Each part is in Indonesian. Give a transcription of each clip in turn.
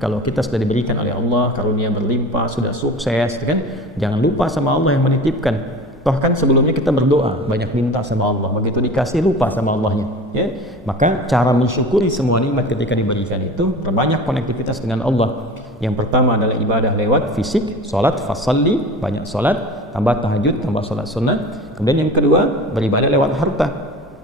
kalau kita sudah diberikan oleh Allah karunia berlimpah, sudah sukses, kan? Jangan lupa sama Allah yang menitipkan. Toh kan sebelumnya kita berdoa, banyak minta sama Allah, begitu dikasih lupa sama Allahnya, ya. Maka cara mensyukuri semua nikmat ketika diberikan itu perbanyak konektivitas dengan Allah. Yang pertama adalah ibadah lewat fisik, salat, fasalli, banyak salat, tambah tahajud, tambah salat sunnah. Kemudian yang kedua, beribadah lewat harta,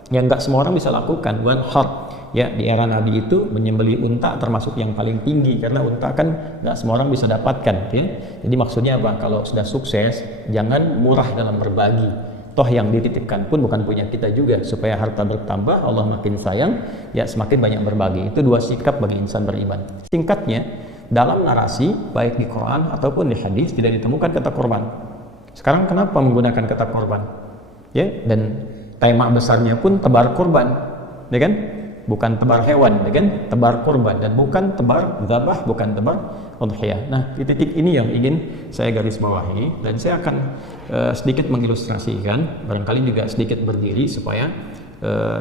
yang enggak semua orang bisa lakukan, wanhar. Ya, di era Nabi itu menyembelih unta termasuk yang paling tinggi, karena unta kan nggak semua orang bisa dapatkan, ya. Jadi maksudnya apa? Kalau sudah sukses, jangan murah dalam berbagi. Toh yang dititipkan pun bukan punya kita juga. Supaya harta bertambah, Allah makin sayang, ya semakin banyak berbagi. Itu dua sikap bagi insan beriman. Singkatnya, dalam narasi baik di Quran ataupun di hadis tidak ditemukan kata korban. Sekarang kenapa menggunakan kata korban? Ya, dan tema besarnya pun tebar korban, ya kan? Bukan tebar hewan, ya kan? Tebar korban, dan bukan tebar dzabah, bukan tebar udhiyah. Nah, di titik ini yang ingin saya garis bawahi, dan saya akan sedikit mengilustrasikan, barangkali juga sedikit berdiri supaya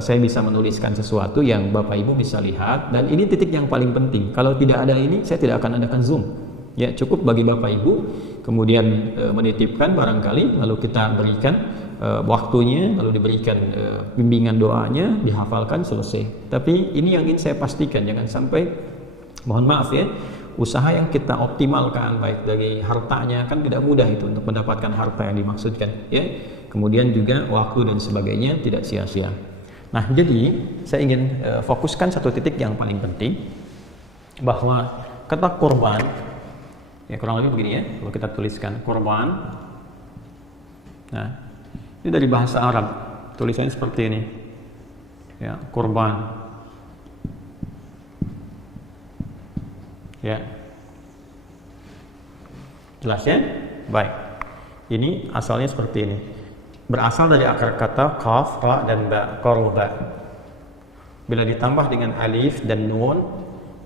saya bisa menuliskan sesuatu yang Bapak Ibu bisa lihat. Dan ini titik yang paling penting. Kalau tidak ada ini, saya tidak akan adakan Zoom. Ya, cukup bagi Bapak Ibu kemudian menitipkan barangkali, lalu kita berikan waktunya, lalu diberikan bimbingan doanya, dihafalkan, selesai. Tapi ini yang ingin saya pastikan, jangan sampai, mohon maaf ya, usaha yang kita optimalkan baik dari hartanya, kan tidak mudah itu untuk mendapatkan harta yang dimaksudkan, ya. Kemudian juga waktu dan sebagainya tidak sia-sia. Nah, jadi saya ingin fokuskan satu titik yang paling penting, bahwa kata korban, ya kurang lebih begini ya, kalau kita tuliskan korban. Nah, ini dari bahasa Arab, tulisannya seperti ini, ya, korban, ya, jelas ya? Baik, ini asalnya seperti ini, berasal dari akar kata qaf, ra, dan ba, korba. Bila ditambah dengan alif dan nun,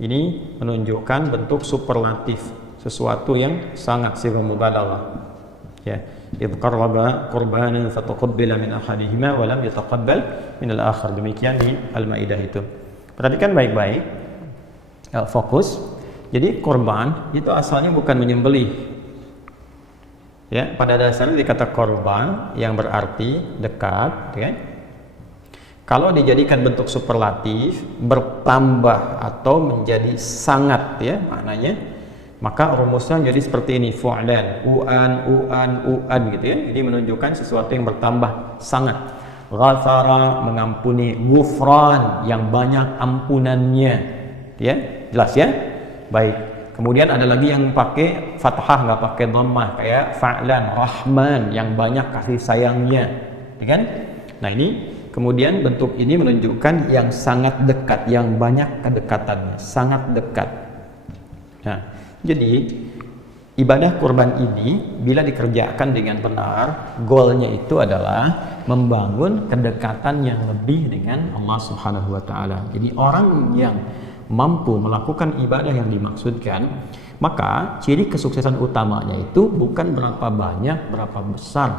ini menunjukkan bentuk superlatif, sesuatu yang sangat sifat mubalaghah, ya. idh qarraba qurbanan fataqabbala min ahadihima wa lam yataqabbal min al-akhar. Demikian di Al-Maidah itu. Perhatikan baik-baik, fokus. Jadi korban itu asalnya bukan menyembelih, ya. Pada dasarnya dikata korban yang berarti dekat, ya. Kalau dijadikan bentuk superlatif, bertambah atau menjadi sangat, ya, maknanya, maka rumusnya jadi seperti ini, fu'lan, u'an gitu, ya. Jadi menunjukkan sesuatu yang bertambah sangat. Ghafara, mengampuni. Ghufran, yang banyak ampunannya, ya. Jelas ya? Baik. Kemudian ada lagi yang pakai fathah, nggak pakai dhammah, kayak fa'lan. Rahman, yang banyak kasih sayangnya, ya kan? Nah, ini kemudian bentuk ini menunjukkan yang sangat dekat, yang banyak kedekatannya, sangat dekat. Nah, jadi ibadah kurban ini bila dikerjakan dengan benar, goalnya itu adalah membangun kedekatan yang lebih dengan Allah Subhanahu wa taala. Jadi orang yang mampu melakukan ibadah yang dimaksudkan, maka ciri kesuksesan utamanya itu bukan berapa banyak, berapa besar,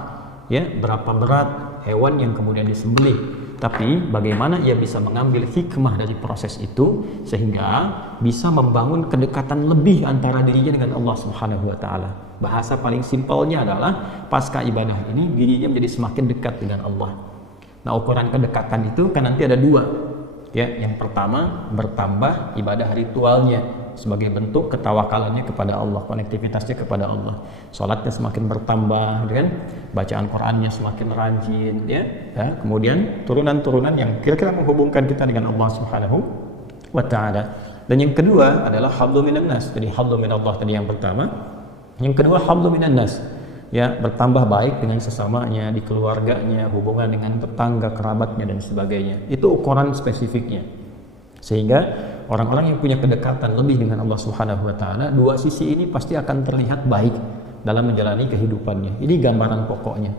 ya, berapa berat hewan yang kemudian disembelih, tapi bagaimana ia bisa mengambil hikmah dari proses itu sehingga bisa membangun kedekatan lebih antara dirinya dengan Allah Subhanahu wa taala. Bahasa paling simpelnya adalah pasca ibadah ini dirinya menjadi semakin dekat dengan Allah. Nah, ukuran kedekatan itu kan nanti ada dua, ya. Yang pertama, bertambah ibadah ritualnya sebagai bentuk ketawakalannya kepada Allah, konektivitasnya kepada Allah. Salatnya semakin bertambah, kan? Bacaan Qur'annya semakin rajin, ya. Kemudian turunan-turunan yang kira-kira menghubungkan kita dengan Allah Subhanahu wa taala. Dan yang kedua adalah hablu minan nas. Jadi hablu minallah tadi yang pertama. Yang kedua hablu minan nas. Ya, bertambah baik dengan sesamanya, di keluarganya, hubungan dengan tetangga, kerabatnya dan sebagainya. Itu ukuran spesifiknya. Sehingga orang-orang yang punya kedekatan lebih dengan Allah Subhanahu wa taala, dua sisi ini pasti akan terlihat baik dalam menjalani kehidupannya. Ini gambaran pokoknya.